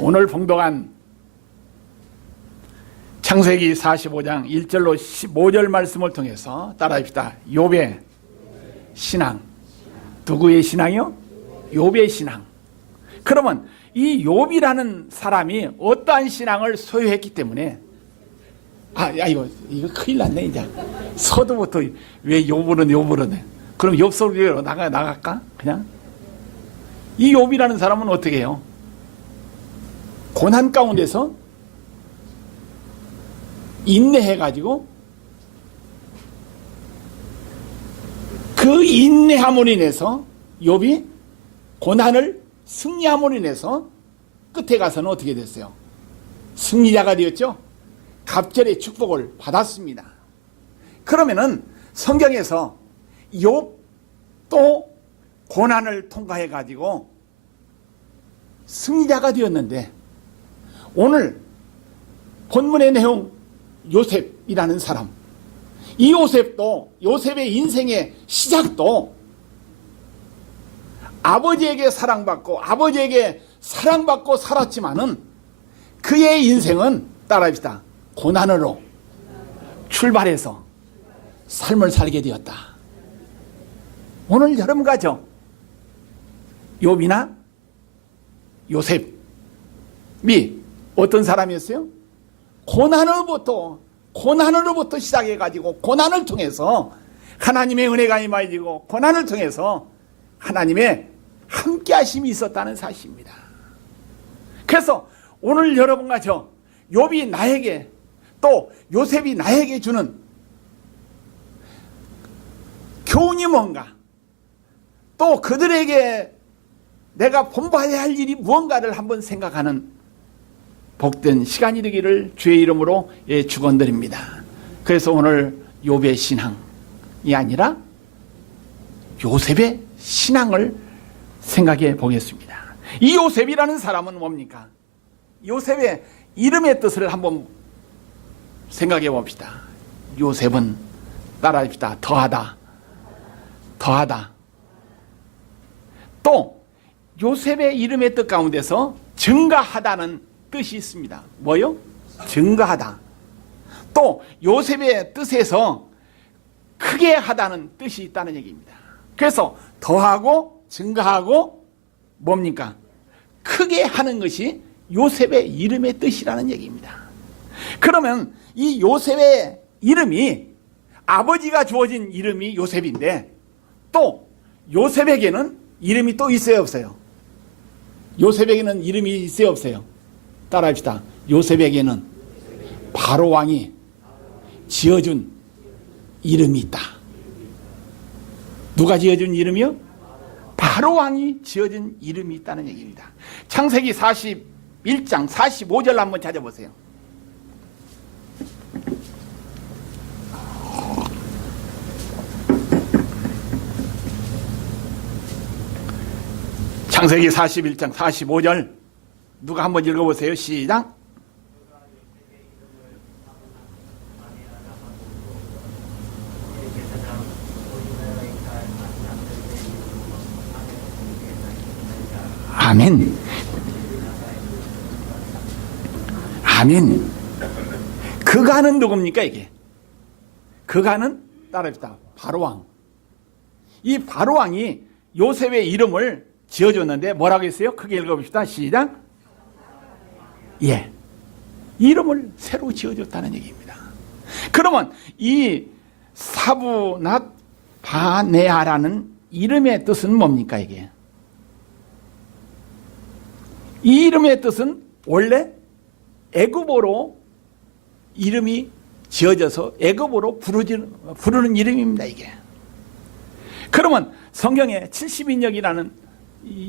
오늘 봉독한 창세기 45장 1절로 15절 말씀을 통해서 따라합시다. 욥의 신앙. 누구의 신앙이요? 욥의 신앙. 그러면 이 욥이라는 사람이 어떠한 신앙을 소유했기 때문에 이거 큰일 났네. 이제 서두부터 왜 욥은 그럼 욥 소리로 나갈까? 그냥 이 욥이라는 사람은 어떻게 해요? 고난 가운데서 인내해가지고 그 인내함으로 인해서 욥이 고난을 승리함으로 인해서 끝에 가서는 어떻게 됐어요? 승리자가 되었죠? 갑절의 축복을 받았습니다. 그러면은 성경에서 욥도 고난을 통과해가지고 승리자가 되었는데 오늘 본문의 내용 요셉이라는 사람, 이 요셉의 인생의 시작도 아버지에게 사랑받고 살았지만은 그의 인생은 따라합시다. 고난으로 출발해서 삶을 살게 되었다. 오늘 여러분과죠. 욥이나 요셉이 어떤 사람이었어요? 고난으로부터 시작해가지고 고난을 통해서 하나님의 은혜가 임하여지고 고난을 통해서 하나님의 함께 하심이 있었다는 사실입니다. 그래서 오늘 여러분과 저 욥이 나에게 또 요셉이 나에게 주는 교훈이 뭔가, 또 그들에게 내가 본받아야 할 일이 무언가를 한번 생각하는 복된 시간이 되기를 주의 이름으로 축원드립니다. 그래서 오늘 욥의 신앙이 아니라 요셉의 신앙을 생각해 보겠습니다. 이 요셉이라는 사람은 뭡니까? 요셉의 이름의 뜻을 한번 생각해 봅시다. 요셉은 따라합시다. 더하다. 또 요셉의 이름의 뜻 가운데서 증가하다는 뜻이 있습니다. 뭐요? 증가하다. 또 요셉의 뜻에서 크게 하다는 뜻이 있다는 얘기입니다. 그래서 더하고 증가하고 뭡니까? 크게 하는 것이 요셉의 이름의 뜻이라는 얘기입니다. 그러면 이 요셉의 이름이 아버지가 주어진 이름이 요셉인데 또 요셉에게는 이름이 또 있어요, 없어요? 요셉에게는 이름이 있어요, 없어요? 따라합시다. 요셉에게는 바로 왕이 지어준 이름이 있다. 누가 지어준 이름이요? 바로 왕이 지어준 이름이 있다는 얘기입니다. 창세기 41장 45절 한번 찾아보세요. 창세기 41장 45절 누가 한번 읽어보세요. 시작. 아멘. 아멘. 그가는 누굽니까 이게? 그가는 따라합시다. 바로왕. 이 바로왕이 요셉의 이름을 지어줬는데 뭐라고 했어요? 크게 읽어봅시다. 시작. 예. 이름을 새로 지어줬다는 얘기입니다. 그러면 이 사브낫 바네아라는 이름의 뜻은 뭡니까 이게? 이 이름의 뜻은 원래 애굽어로 이름이 지어져서 애굽어로 부르는 이름입니다 이게. 그러면 성경에 70인역이라는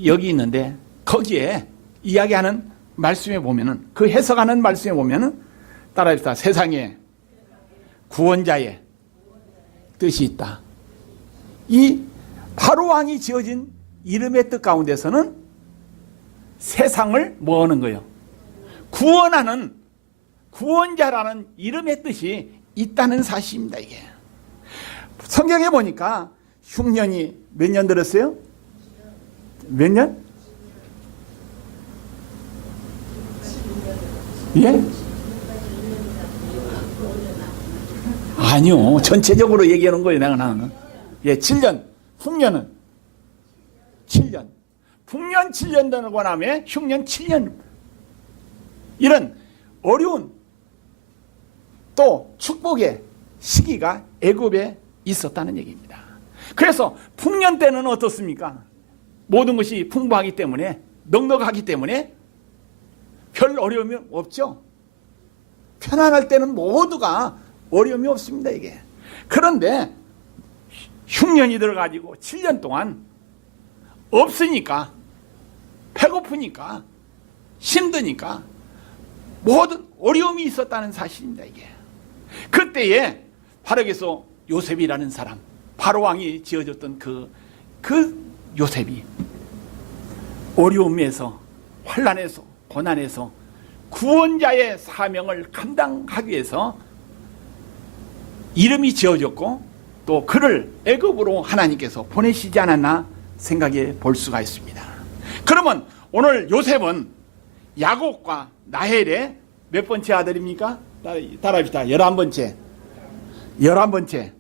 여기 있는데 거기에 이야기하는 말씀에 보면은 그 해석하는 말씀에 보면은 따라합시다. 세상에 구원자의 뜻이 있다. 이 바로왕이 지어진 이름의 뜻 가운데서는 세상을 뭐 하는 거예요? 구원하는 구원자라는 이름의 뜻이 있다는 사실입니다 이게. 성경에 보니까 흉년이 몇 년 들었어요? 몇 년? 예? 아니요. 전체적으로 얘기하는 거예요, 나는. 예, 7년. 흉년은 7년. 풍년 7년 되고 나면 흉년 7년. 이런 어려운 또 축복의 시기가 애굽에 있었다는 얘기입니다. 그래서 풍년 때는 어떻습니까? 모든 것이 풍부하기 때문에, 넉넉하기 때문에 별 어려움이 없죠. 편안할 때는 모두가 어려움이 없습니다, 이게. 그런데 흉년이 들어가지고 7년 동안 없으니까, 배고프니까, 힘드니까 모든 어려움이 있었다는 사실입니다, 이게. 그때에 바로 여기서 요셉이라는 사람, 바로 왕이 지어줬던 그 요셉이 어려움에서, 환난에서, 고난에서 구원자의 사명을 감당하기 위해서 이름이 지어졌고, 또 그를 애굽으로 하나님께서 보내시지 않았나 생각해 볼 수가 있습니다. 그러면 오늘 요셉은 야곱과 라헬의 몇 번째 아들입니까? 따라합시다. 11번째. 11번째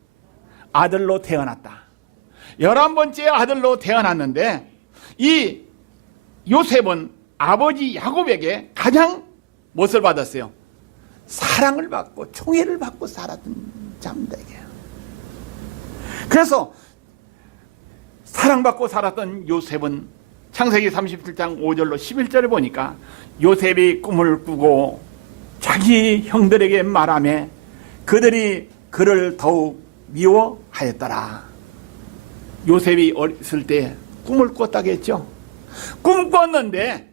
아들로 태어났다. 11번째 아들로 태어났는데, 이 요셉은 아버지 야곱에게 가장 무엇을 받았어요? 사랑을 받고 총애를 받고 살았던 자입니다, 이게. 그래서 사랑받고 살았던 요셉은 창세기 37장 5절로 11절을 보니까 요셉이 꿈을 꾸고 자기 형들에게 말하며 그들이 그를 더욱 미워하였더라. 요셉이 어렸을 때 꿈을 꿨다고 했죠. 꿈 꿨는데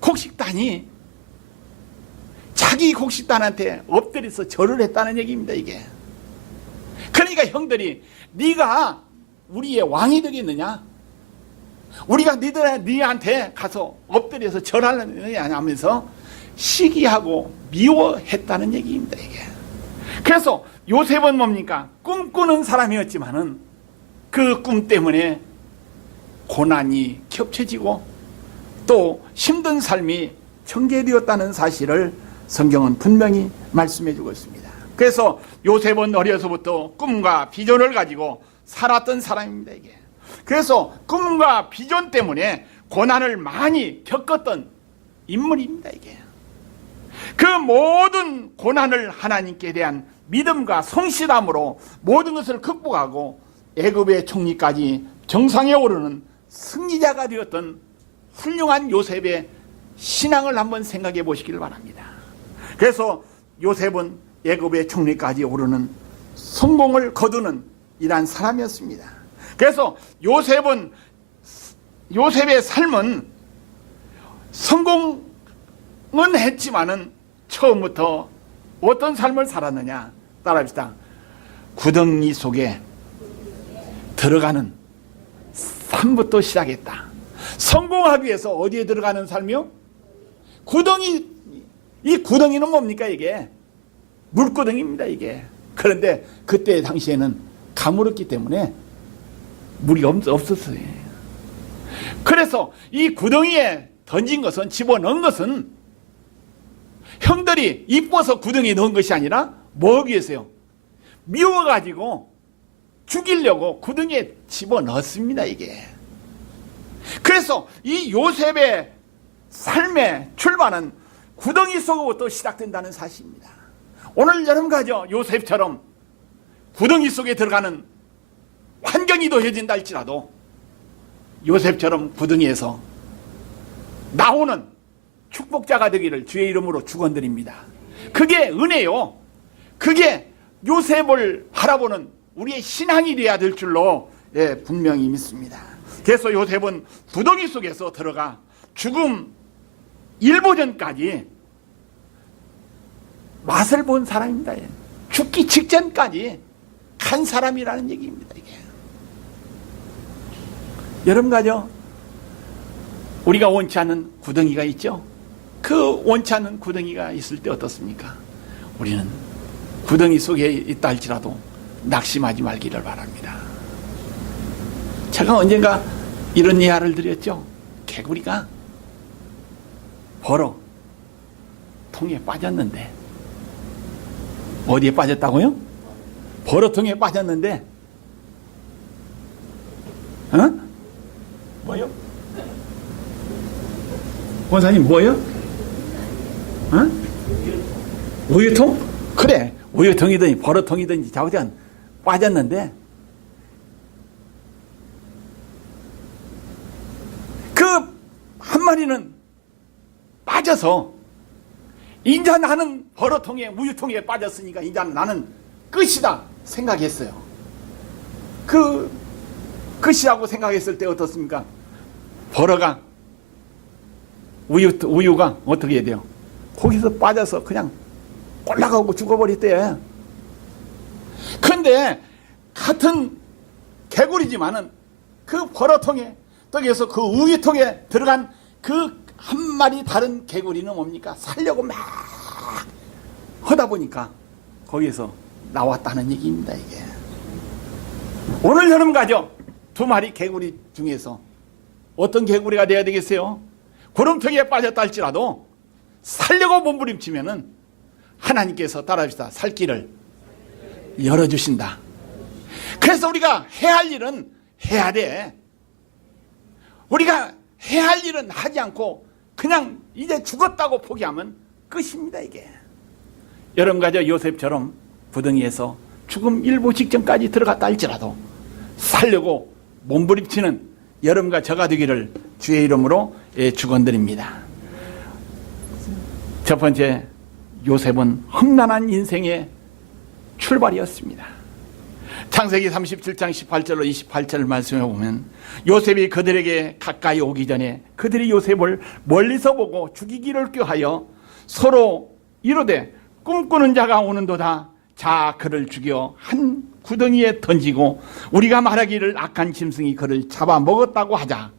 곡식단이 자기 곡식단한테 엎드려서 절을 했다는 얘기입니다, 이게. 그러니까 형들이 네가 우리의 왕이 되겠느냐? 우리가 네한테 가서 엎드려서 절하느냐 하면서 시기하고 미워했다는 얘기입니다, 이게. 그래서 요셉은 뭡니까? 꿈꾸는 사람이었지만은 그 꿈 때문에 고난이 겹쳐지고 또 힘든 삶이 전개되었다는 사실을 성경은 분명히 말씀해 주고 있습니다. 그래서 요셉은 어려서부터 꿈과 비전을 가지고 살았던 사람입니다, 이게. 그래서 꿈과 비전 때문에 고난을 많이 겪었던 인물입니다, 이게. 그 모든 고난을 하나님께 대한 믿음과 성실함으로 모든 것을 극복하고 애굽의 총리까지 정상에 오르는 승리자가 되었던 훌륭한 요셉의 신앙을 한번 생각해 보시길 바랍니다. 그래서 요셉은 애굽의 총리까지 오르는 성공을 거두는 이러한 사람이었습니다. 그래서 요셉의 삶은 성공은 했지만은 처음부터 어떤 삶을 살았느냐? 따라합시다. 구덩이 속에 들어가는 삶부터 시작했다. 성공하기 위해서 어디에 들어가는 삶이요? 이 구덩이는 뭡니까, 이게? 물구덩이입니다, 이게. 그런데 그때 당시에는 가물었기 때문에 물이 없었어요. 그래서 이 구덩이에 던진 것은, 집어넣은 것은 형들이 이뻐서 구덩이에 넣은 것이 아니라 뭐하기 위해서요? 미워가지고 죽이려고 구덩이에 집어넣었습니다, 이게. 그래서 이 요셉의 삶의 출발은 구덩이 속으로부터 시작된다는 사실입니다. 오늘 여러분가죠, 요셉처럼 구덩이 속에 들어가는 환경이 더해진다 할지라도 요셉처럼 구덩이에서 나오는 축복자가 되기를 주의 이름으로 축원드립니다. 그게 은혜요. 그게 요셉을 바라보는 우리의 신앙이 되어야 될 줄로 분명히 믿습니다. 그래서 요셉은 구덩이 속에서 들어가 죽음 일보 전까지 맛을 본 사람입니다. 죽기 직전까지 간 사람이라는 얘기입니다, 이게. 여러분 가죠? 우리가 원치 않는 구덩이가 있죠? 그 원치 않는 구덩이가 있을 때 어떻습니까? 우리는 구덩이 속에 있다 할지라도 낙심하지 말기를 바랍니다. 제가 언젠가 이런 예화를 드렸죠. 개구리가 버러 통에 빠졌는데, 어디에 빠졌다고요? 버러통에 빠졌는데, 뭐요? 권사님 뭐요? 우유통? 그래, 우유통이든지 버러통이든지 자우전 빠졌는데, 그 한 마리는 빠져서 인자 나는 버러통에 우유통에 빠졌으니까 인자 나는 끝이다 생각했어요. 그 끝이라고 생각했을 때 어떻습니까? 버러가 우유가 어떻게 해야 돼요? 거기서 빠져서 그냥 올라가고 죽어버렸대요. 그런데 같은 개구리지만은 그 버러통에 떡에서 그 우유통에 들어간 그 한 마리 다른 개구리는 뭡니까? 살려고 막 하다 보니까 거기에서 나왔다는 얘기입니다. 이게 오늘 여러분 가죠. 두 마리 개구리 중에서 어떤 개구리가 돼야 되겠어요? 구름통에 빠졌다 할지라도 살려고 몸부림치면은 하나님께서 따라합시다. 살 길을 열어주신다. 그래서 우리가 해야 할 일은 해야 돼. 우리가 해야 할 일은 하지 않고 그냥 이제 죽었다고 포기하면 끝입니다. 이게 여러분과 저 요셉처럼 구덩이에서 죽음 일보 직전까지 들어갔다 할지라도 살려고 몸부림치는 여러분과 저가 되기를 주의 이름으로 축원드립니다. 첫 번째, 요셉은 험난한 인생의 출발이었습니다. 창세기 37장 18절로 28절 말씀해 보면 요셉이 그들에게 가까이 오기 전에 그들이 요셉을 멀리서 보고 죽이기를 꾀하여 서로 이르되 꿈꾸는 자가 오는도다. 자 그를 죽여 한 구덩이에 던지고 우리가 말하기를 악한 짐승이 그를 잡아먹었다고 하자.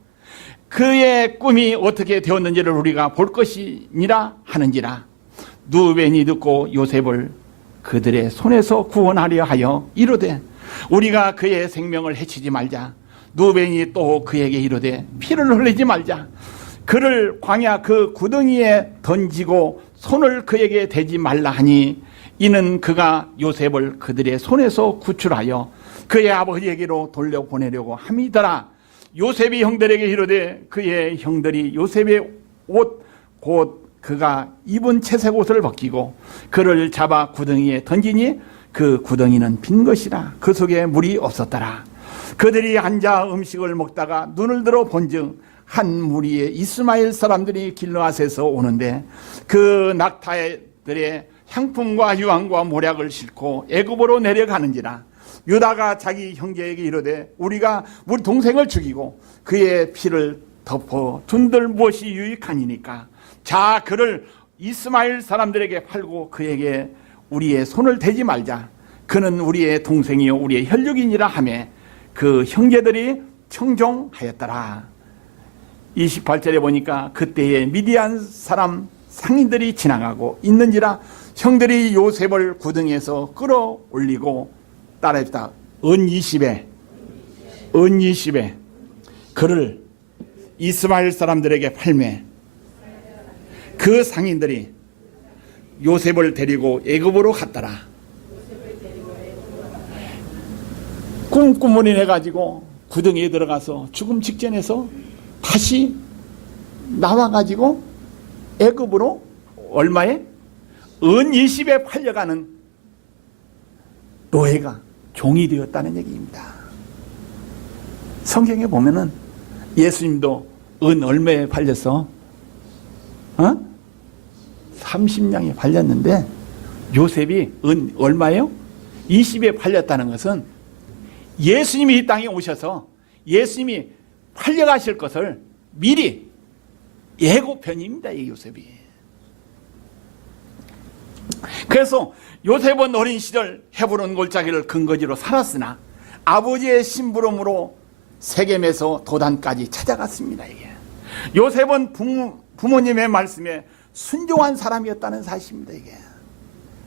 그의 꿈이 어떻게 되었는지를 우리가 볼 것이니라 하는지라. 누벤이 듣고 요셉을 그들의 손에서 구원하려 하여 이르되 우리가 그의 생명을 해치지 말자. 누벤이 또 그에게 이르되 피를 흘리지 말자. 그를 광야 그 구덩이에 던지고 손을 그에게 대지 말라 하니 이는 그가 요셉을 그들의 손에서 구출하여 그의 아버지에게로 돌려보내려고 함이더라. 요셉이 형들에게 이르되 그의 형들이 요셉의 옷 곧 그가 입은 채색 옷을 벗기고 그를 잡아 구덩이에 던지니 그 구덩이는 빈 것이라. 그 속에 물이 없었더라. 그들이 앉아 음식을 먹다가 눈을 들어 본즉 한 무리의 이스마엘 사람들이 길르앗에서 오는데 그 낙타들의 향품과 유황과 모략을 싣고 애굽으로 내려가는지라. 유다가 자기 형제에게 이르되 우리가 우리 동생을 죽이고 그의 피를 덮어 준들 무엇이 유익하니까 자 그를 이스마엘 사람들에게 팔고 그에게 우리의 손을 대지 말자. 그는 우리의 동생이요 우리의 혈육이니라 하며 그 형제들이 청종하였더라. 28절에 보니까 그때에 미디안 사람 상인들이 지나가고 있는지라 형들이 요셉을 구덩이에서 끌어올리고 따라했다. 은 20에 그를 이스마엘 사람들에게 팔매 그 상인들이 요셉을 데리고 애굽으로 갔더라. 꿈꾸머니 해가지고 구덩이에 들어가서 죽음 직전에서 다시 나와가지고 애굽으로 얼마에? 은 20에 팔려가는 노예가 종이 되었다는 얘기입니다. 성경에 보면은 예수님도 은 얼마에 팔렸어? 30냥에 팔렸는데 요셉이 은 얼마예요? 20에 팔렸다는 것은 예수님이 이 땅에 오셔서 예수님이 팔려가실 것을 미리 예고편입니다. 이 요셉이. 그래서 요셉은 어린 시절 헤브론 골짜기를 근거지로 살았으나 아버지의 심부름으로 세겜에서 도단까지 찾아갔습니다. 이게. 요셉은 부모님의 말씀에 순종한 사람이었다는 사실입니다. 이게.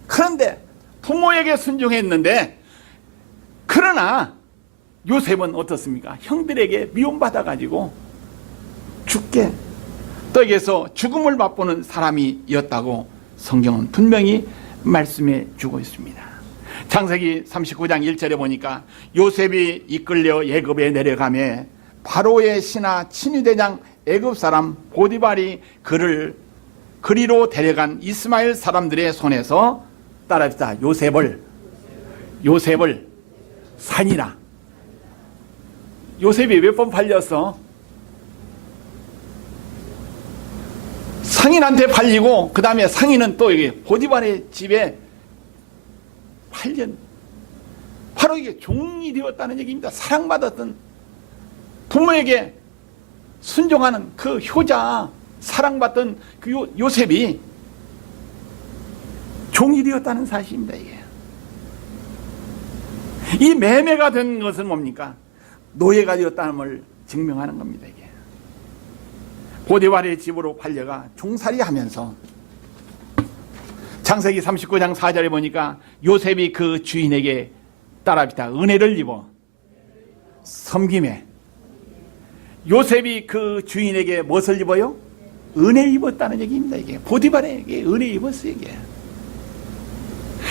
그런데 부모에게 순종했는데 그러나 요셉은 어떻습니까? 형들에게 미움받아가지고 죽게 떡에서 죽음을 맛보는 사람이었다고 성경은 분명히 말씀해 주고 있습니다. 창세기 39장 1절에 보니까 요셉이 이끌려 애굽에 내려가매 바로의 신하 친위대장 애굽 사람 보디발이 그를 그리로 데려간 이스마엘 사람들의 손에서 따라합시다. 요셉을 산이라. 요셉이 몇 번 팔렸어? 상인한테 팔리고 그 다음에 상인은 또 이게 보디발의 집에 팔렸. 바로 이게 종이 되었다는 얘기입니다. 사랑받았던 부모에게 순종하는 그 효자, 사랑받던 그 요셉이 종이 되었다는 사실입니다. 이게. 이 매매가 된 것은 뭡니까? 노예가 되었다는 걸 증명하는 겁니다. 이게. 보디발의 집으로 팔려가 종살이 하면서 창세기 39장 4절에 보니까 요셉이 그 주인에게 따라합니다. 은혜를 입어 섬김에. 요셉이 그 주인에게 무엇을 입어요? 은혜 입었다는 얘기입니다. 이게 보디발에게 은혜 입었어요. 이게.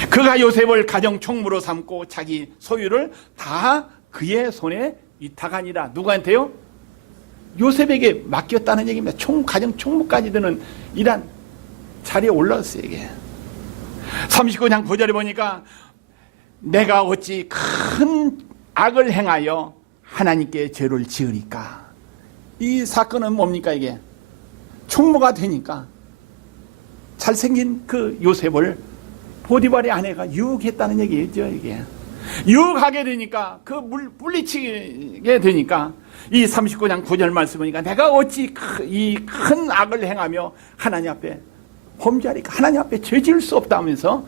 그가 요셉을 가정 총무로 삼고 자기 소유를 다 그의 손에 위탁하니라. 누구한테요? 요셉에게 맡겼다는 얘기입니다. 가정 총무까지 드는 이란 자리에 올라왔어요. 이게. 39장 9절에 보니까 내가 어찌 큰 악을 행하여 하나님께 죄를 지으리까. 이 사건은 뭡니까? 이게 총무가 되니까 잘생긴 그 요셉을 보디발의 아내가 유혹했다는 얘기죠. 이게 유혹하게 되니까 그 물리치게 되니까 이 39장 9절 말씀 보니까 내가 어찌 이 큰 악을 행하며 하나님 앞에 범죄하리까. 하나님 앞에 죄 지을 수 없다면서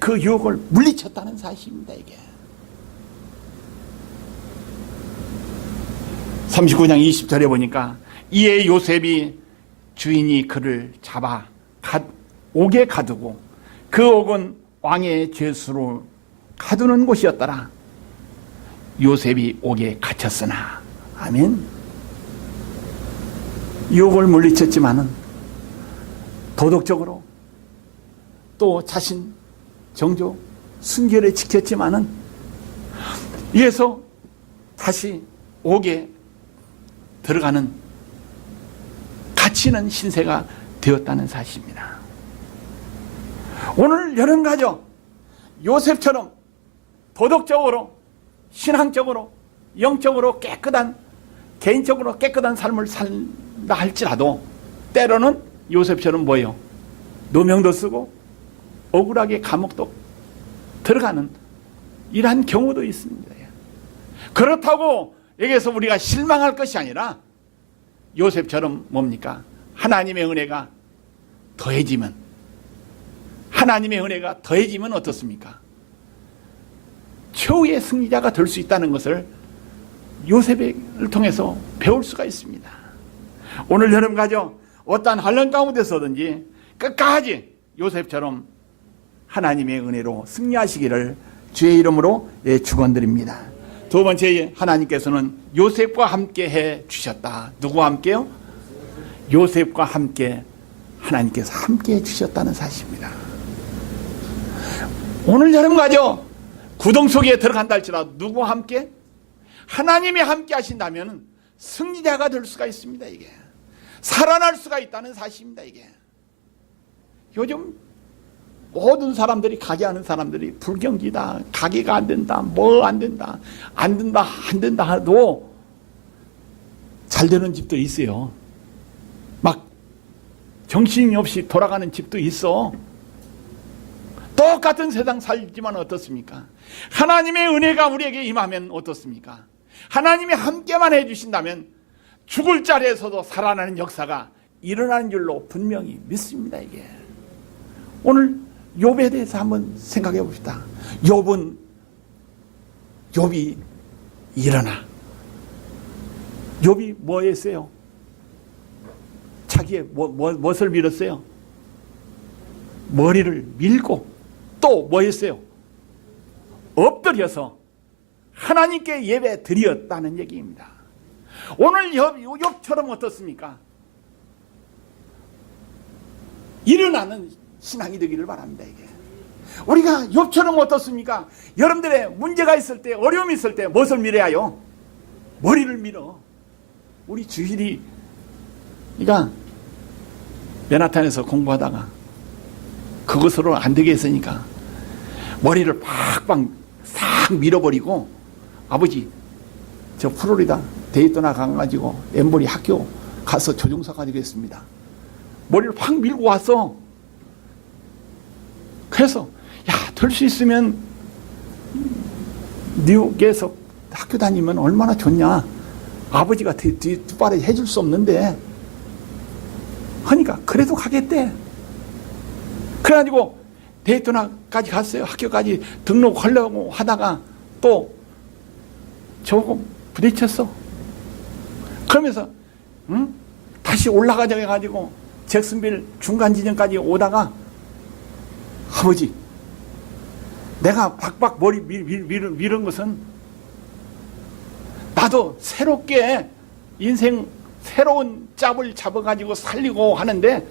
그 유혹을 물리쳤다는 사실입니다. 이게 39장 20절에 보니까 이에 요셉이 주인이 그를 잡아 옥에 가두고 그 옥은 왕의 죄수로 가두는 곳이었더라. 요셉이 옥에 갇혔으나. 아멘. 유혹을 물리쳤지만은 도덕적으로 또 자신 정조 순결을 지켰지만은 이에서 다시 옥에 들어가는 갇히는 신세가 되었다는 사실입니다. 오늘 여러분 가족 요셉처럼 도덕적으로 신앙적으로 영적으로 깨끗한 개인적으로 깨끗한 삶을 산다 할지라도 때로는 요셉처럼 뭐예요? 누명도 쓰고 억울하게 감옥도 들어가는 이러한 경우도 있습니다. 그렇다고 여기서 우리가 실망할 것이 아니라 요셉처럼 뭡니까? 하나님의 은혜가 더해지면 어떻습니까? 최후의 승리자가 될 수 있다는 것을 요셉을 통해서 배울 수가 있습니다. 오늘 여러분 가족 어떠한 환난 가운데서든지 끝까지 요셉처럼 하나님의 은혜로 승리하시기를 주의 이름으로 축원드립니다. 두 번째, 하나님께서는 요셉과 함께 해 주셨다. 누구와 함께요? 요셉과 함께 하나님께서 함께 해 주셨다는 사실입니다. 오늘 여러분 가족 구덩 속에 들어간다 할지라도 누구와 함께? 하나님이 함께 하신다면 승리자가 될 수가 있습니다. 이게 살아날 수가 있다는 사실입니다. 이게 요즘 모든 사람들이 가게하는 사람들이 불경기다, 가게가 안 된다, 뭐 안 된다, 안 된다 해도 잘 되는 집도 있어요. 막 정신이 없이 돌아가는 집도 있어. 똑같은 세상 살지만 어떻습니까? 하나님의 은혜가 우리에게 임하면 어떻습니까? 하나님이 함께만 해주신다면 죽을 자리에서도 살아나는 역사가 일어나는 줄로 분명히 믿습니다. 이게 오늘 욥에 대해서 한번 생각해 봅시다. 욥이 일어나. 욥이 뭐 했어요? 자기의 무엇을 밀었어요? 머리를 밀고 또 뭐 했어요? 엎드려서 하나님께 예배 드렸다는 얘기입니다. 오늘 욥처럼 어떻습니까? 일어나는 신앙이 되기를 바랍니다. 이게 우리가 욥처럼 어떻습니까? 여러분들의 문제가 있을 때, 어려움이 있을 때 무엇을 밀어야 해요? 머리를 밀어. 우리 주일이 그러니까 맨하탄에서 공부하다가 그것으로 안 되게 했으니까 머리를 팍팍 싹 밀어버리고 아버지 저 플로리다 데이토나 가가지고 엠버리 학교 가서 조종사 가지고 했습니다. 머리를 팍 밀고 왔어. 그래서 야, 될 수 있으면 뉴욕에서 학교 다니면 얼마나 좋냐. 아버지가 뒷발에 해줄 수 없는데 하니까 그래도 가겠대. 그래가지고 데이토나까지 갔어요. 학교까지 등록하려고 하다가 또 조금 부딪혔어. 그러면서 다시 올라가자 해가지고 잭슨빌 중간 지점까지 오다가 아버지 내가 박박 머리 밀은 것은 나도 새롭게 인생 새로운 짭을 잡아가지고 살리고 하는데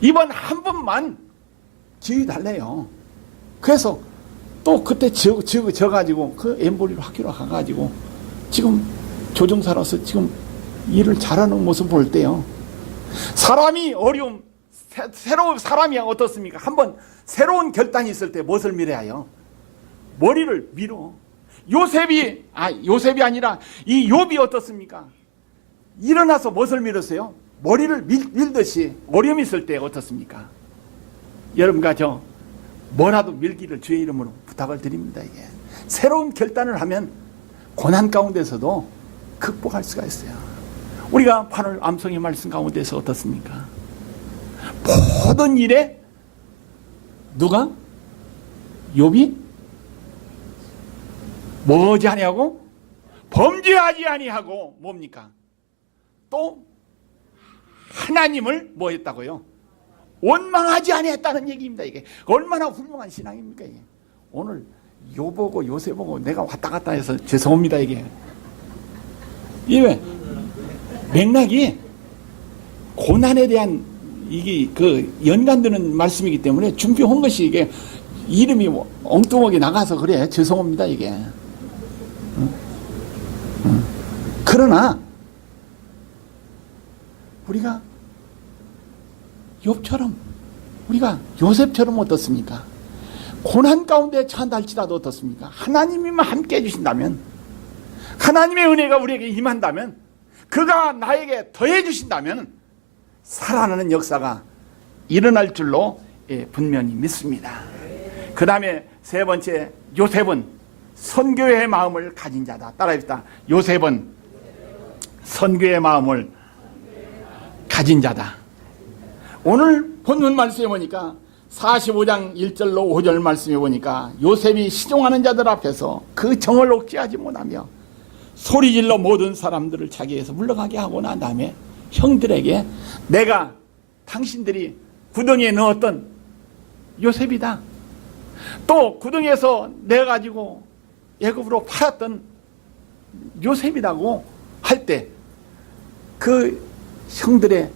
이번 한 번만 기회 달래요. 그래서 또 그때 져가지고 그 엠보리로 학교로 가가지고 지금 조종사로서 지금 일을 잘하는 모습 볼 때요. 사람이 어려움, 새로운 사람이 어떻습니까? 한번 새로운 결단이 있을 때 무엇을 밀어야 해요? 머리를 밀어. 요셉이 아니라 이 욥이 어떻습니까? 일어나서 무엇을 밀었어요? 머리를 밀듯이 어려움이 있을 때 어떻습니까? 여러분과 저 뭐라도 밀기를 주의 이름으로 부탁을 드립니다. 이게 새로운 결단을 하면 고난 가운데서도 극복할 수가 있어요. 우리가 8월 암송의 말씀 가운데서 어떻습니까? 모든 일에 누가? 욥이 뭐지 아니하고 범죄하지 아니하고 뭡니까? 또 하나님을 뭐 했다고요? 원망하지 아니했다는 얘기입니다. 이게 얼마나 훌륭한 신앙입니까? 이게 오늘 욥보고 요셉보고 내가 왔다 갔다 해서 죄송합니다. 이게 왜 맥락이 고난에 대한 이게 그 연관되는 말씀이기 때문에 준비한 것이 이게 이름이 엉뚱하게 나가서 그래. 죄송합니다. 이게 그러나 우리가 욥처럼 우리가 요셉처럼 어떻습니까? 고난 가운데 처한다 할지라도 어떻습니까? 하나님이만 함께 해주신다면, 하나님의 은혜가 우리에게 임한다면, 그가 나에게 더해 주신다면 살아나는 역사가 일어날 줄로 분명히 믿습니다. 그 다음에 세 번째, 요셉은 선교의 마음을 가진 자다. 따라합시다. 요셉은 선교의 마음을 가진 자다. 오늘 본문 말씀에 보니까 45장 1절로 5절 말씀에 보니까 요셉이 시종하는 자들 앞에서 그 정을 억제하지 못하며 소리질러 모든 사람들을 자기에서 물러가게 하고 난 다음에 형들에게 내가 당신들이 구덩이에 넣었던 요셉이다. 또 구덩이에서 내가지고 애굽으로 팔았던 요셉이라고 할 때 그 형들의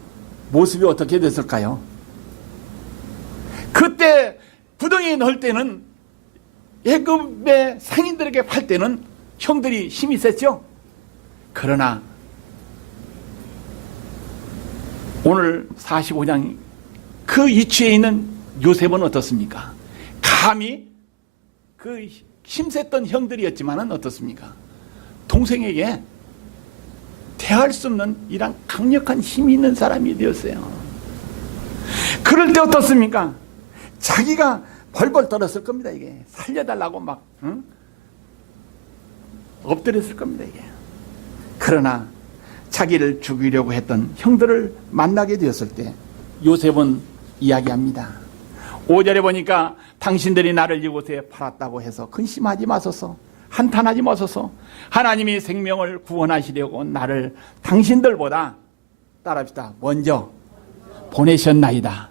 모습이 어떻게 됐을까요? 그때 구덩이에 넣을 때는 애굽의 상인들에게 팔 때는 형들이 힘이 셌죠. 그러나 오늘 45장 그 이치에 있는 요셉은 어떻습니까? 감히 그 힘셌던 형들이었지만은 어떻습니까? 동생에게 대할 수 없는 이런 강력한 힘이 있는 사람이 되었어요. 그럴 때 어떻습니까? 자기가 벌벌 떨었을 겁니다. 이게 살려달라고 막 엎드렸을 겁니다. 이게 그러나 자기를 죽이려고 했던 형들을 만나게 되었을 때 요셉은 이야기합니다. 5절에 보니까 당신들이 나를 이곳에 팔았다고 해서 근심하지 마소서, 한탄하지 마소서. 하나님이 생명을 구원하시려고 나를 당신들보다 따라합시다. 먼저 보내셨나이다.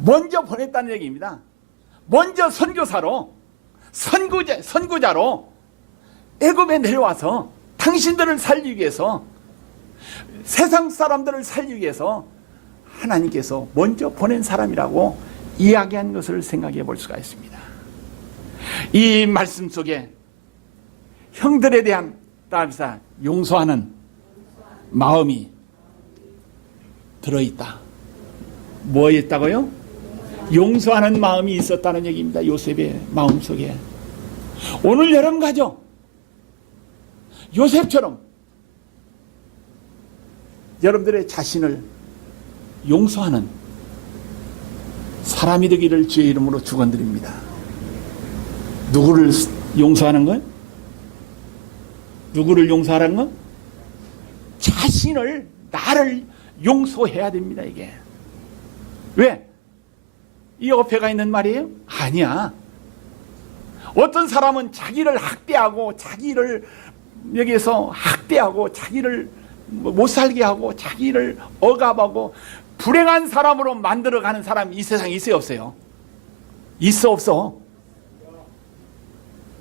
먼저 보냈다는 얘기입니다. 먼저 선교사로 선구자로 애굽에 내려와서 당신들을 살리기 위해서, 세상 사람들을 살리기 위해서 하나님께서 먼저 보낸 사람이라고 이야기한 것을 생각해 볼 수가 있습니다. 이 말씀 속에 형들에 대한 따라서 용서하는 마음이 들어있다. 뭐였다고요? 용서하는 마음이 있었다는 얘기입니다. 요셉의 마음속에. 오늘 여러분 가죠. 요셉처럼 여러분들의 자신을 용서하는 사람이 되기를 주의 이름으로 축원드립니다. 누구를 용서하는 건? 누구를 용서하라는 건? 자신을, 나를 용서해야 됩니다. 이게 왜? 이 어폐가 있는 말이에요? 아니야. 어떤 사람은 자기를 학대하고 자기를 여기에서 학대하고 자기를 못 살게 하고 자기를 억압하고 불행한 사람으로 만들어가는 사람이 이 세상에 있어요 없어요? 있어 없어?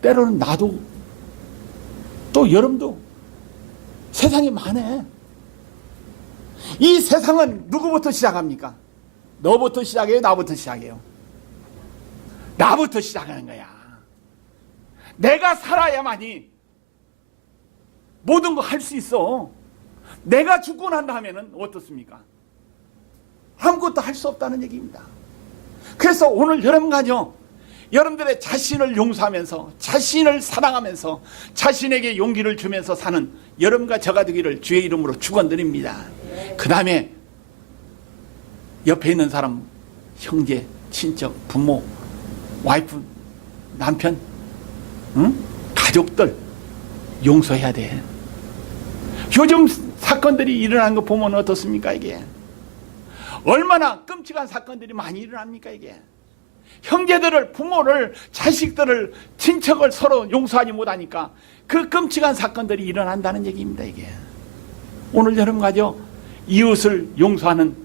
때로는 나도 또 여러분도 세상에 많아. 이 세상은 누구부터 시작합니까? 너부터 시작해요? 나부터 시작해요? 나부터 시작하는 거야. 내가 살아야만이 모든 거 할 수 있어. 내가 죽고 난 다음에는 어떻습니까? 아무것도 할 수 없다는 얘기입니다. 그래서 오늘 여러분 가죠. 여러분들의 자신을 용서하면서 자신을 사랑하면서 자신에게 용기를 주면서 사는 여러분과 저가 되기를 주의 이름으로 축원드립니다. 그 다음에 옆에 있는 사람, 형제, 친척, 부모, 와이프, 남편, 가족들 용서해야 돼. 요즘 사건들이 일어나는 거 보면 어떻습니까? 이게 얼마나 끔찍한 사건들이 많이 일어납니까? 이게 형제들을, 부모를, 자식들을, 친척을 서로 용서하지 못하니까 그 끔찍한 사건들이 일어난다는 얘기입니다. 이게 오늘 여러분 가죠. 이웃을 용서하는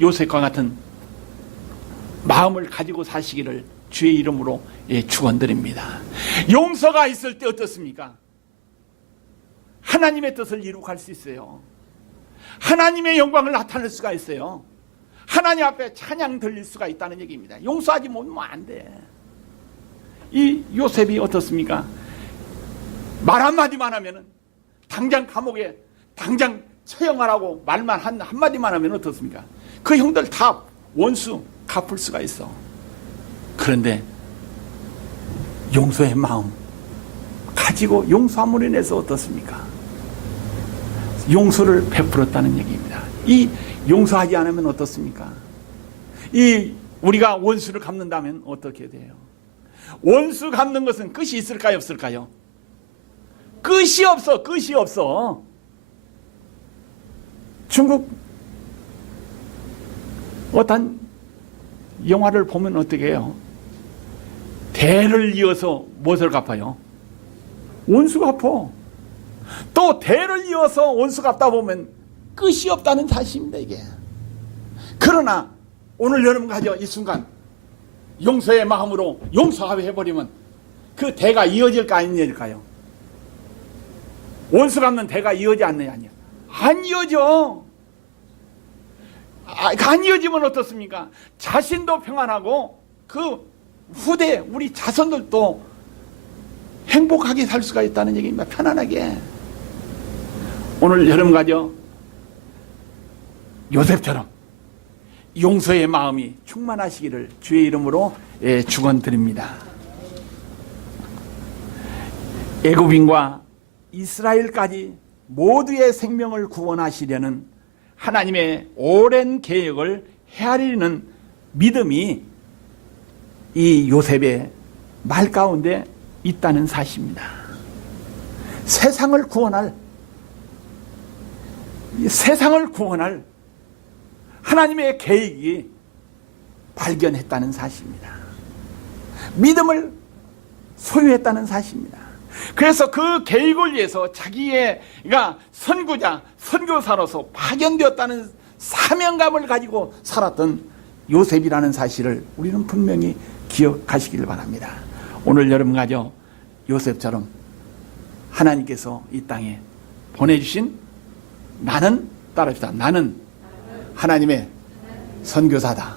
요셉과 같은 마음을 가지고 사시기를 주의 이름으로 축원드립니다. 용서가 있을 때 어떻습니까? 하나님의 뜻을 이룩할 수 있어요. 하나님의 영광을 나타낼 수가 있어요. 하나님 앞에 찬양 들릴 수가 있다는 얘기입니다. 용서하지 못하면 안 돼. 이 요셉이 어떻습니까? 말 한마디만 하면은 당장 감옥에 당장 처형하라고 말만 한마디만 하면 어떻습니까? 그 형들 다 원수 갚을 수가 있어. 그런데 용서의 마음 가지고 용서함으로 인해서 어떻습니까? 용서를 베풀었다는 얘기입니다. 이 용서하지 않으면 어떻습니까? 이 우리가 원수를 갚는다면 어떻게 돼요? 원수 갚는 것은 끝이 있을까요? 없을까요? 끝이 없어. 끝이 없어. 중국 어떤 영화를 보면 어떻게 해요? 대를 이어서 무엇을 갚아요? 원수 갚어. 또 대를 이어서 원수 갚다 보면 끝이 없다는 사실입니다. 이게. 그러나 오늘 여러분 가져 이 순간 용서의 마음으로 용서해버리면 그 대가 이어질까 안 이어질까요? 원수 갚는 대가 이어지 않느냐? 아니야. 안 이어져. 안 이어지면 어떻습니까? 자신도 평안하고 그 후대 우리 자손들도 행복하게 살 수가 있다는 얘기입니다. 편안하게. 오늘 여러분 가죠. 요셉처럼 용서의 마음이 충만하시기를 주의 이름으로 축원드립니다. 애굽인과 이스라엘까지 모두의 생명을 구원하시려는 하나님의 오랜 계획을 헤아리는 믿음이 이 요셉의 말 가운데 있다는 사실입니다. 세상을 구원할 하나님의 계획이 발견했다는 사실입니다. 믿음을 소유했다는 사실입니다. 그래서 그 계획을 위해서 자기가 선구자, 선교사로서 파견되었다는 사명감을 가지고 살았던 요셉이라는 사실을 우리는 분명히 기억하시길 바랍니다. 오늘 여러분 가죠. 요셉처럼 하나님께서 이 땅에 보내주신 나는 따라합시다. 나는 하나님의 선교사다.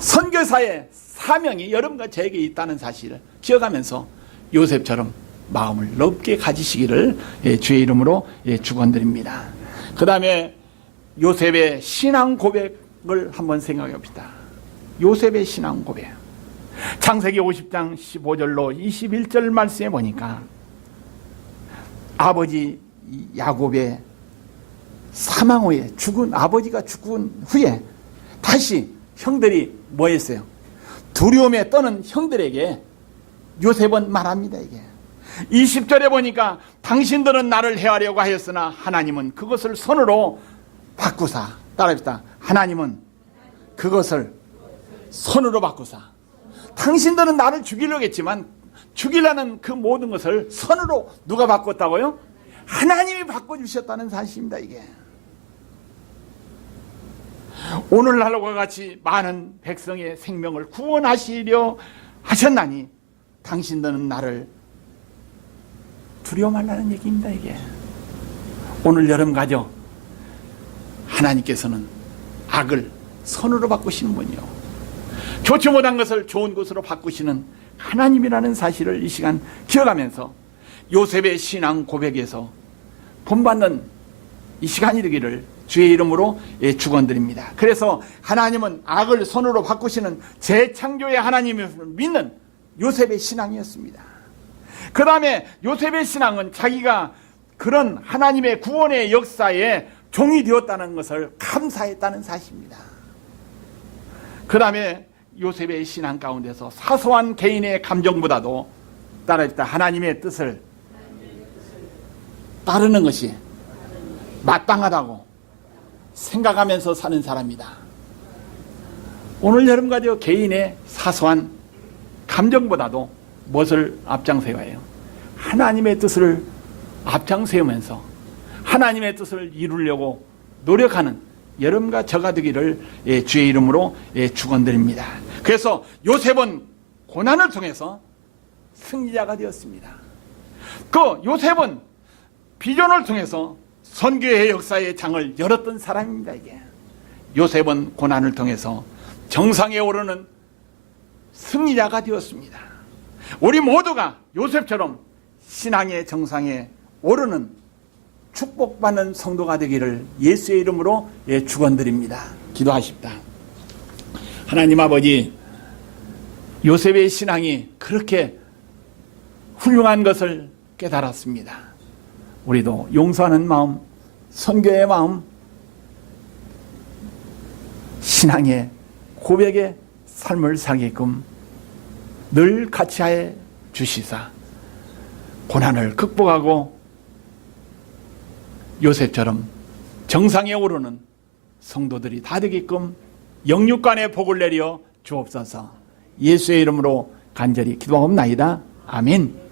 선교사의 사명이 여러분과 저에게 있다는 사실을 기억하면서 요셉처럼 마음을 넓게 가지시기를 주의 이름으로 축원드립니다. 그 다음에 요셉의 신앙 고백을 한번 생각해 봅시다. 요셉의 신앙 고백. 창세기 50장 15절로 21절 말씀에 보니까 아버지 야곱의 사망 후에 아버지가 죽은 후에 다시 형들이 뭐 했어요? 두려움에 떠는 형들에게 요셉은 말합니다. 이게 20절에 보니까 당신들은 나를 해하려고 하였으나 하나님은 그것을 손으로 바꾸사. 따라합시다. 하나님은 그것을 손으로 바꾸사. 당신들은 나를 죽이려고 했지만 죽이려는 그 모든 것을 손으로 누가 바꿨다고요? 하나님이 바꿔주셨다는 사실입니다. 이게 오늘날과 같이 많은 백성의 생명을 구원하시려 하셨나니 당신들은 나를 두려워 말라는 얘기입니다. 이게 오늘 여러분 가죠. 하나님께서는 악을 선으로 바꾸시는 분이요, 좋지 못한 것을 좋은 것으로 바꾸시는 하나님이라는 사실을 이 시간 기억하면서 요셉의 신앙 고백에서 본받는 이 시간이 되기를 주의 이름으로 축원드립니다. 그래서 하나님은 악을 선으로 바꾸시는 재창조의 하나님을 믿는 요셉의 신앙이었습니다. 그 다음에 요셉의 신앙은 자기가 그런 하나님의 구원의 역사에 종이 되었다는 것을 감사했다는 사실입니다. 그 다음에 요셉의 신앙 가운데서 사소한 개인의 감정보다도 따라했다. 하나님의 뜻을 따르는 것이 마땅하다고 생각하면서 사는 사람이다. 오늘 여러분과 저 개인의 사소한 감정보다도 무엇을 앞장세워야 해요? 하나님의 뜻을 앞장세우면서 하나님의 뜻을 이루려고 노력하는 여러분과 저가 되기를 주의 이름으로 축원드립니다. 그래서 요셉은 고난을 통해서 승리자가 되었습니다. 그 요셉은 비전을 통해서 선교의 역사의 장을 열었던 사람입니다. 이게 요셉은 고난을 통해서 정상에 오르는 승리자가 되었습니다. 우리 모두가 요셉처럼 신앙의 정상에 오르는 축복받는 성도가 되기를 예수의 이름으로 축원드립니다. 기도하십니다. 하나님 아버지, 요셉의 신앙이 그렇게 훌륭한 것을 깨달았습니다. 우리도 용서하는 마음, 선교의 마음, 신앙의 고백의 삶을 살게끔 늘 같이 하여 주시사 고난을 극복하고 요셉처럼 정상에 오르는 성도들이 다 되게끔 영육간의 복을 내려 주옵소서. 예수의 이름으로 간절히 기도하옵나이다. 아멘.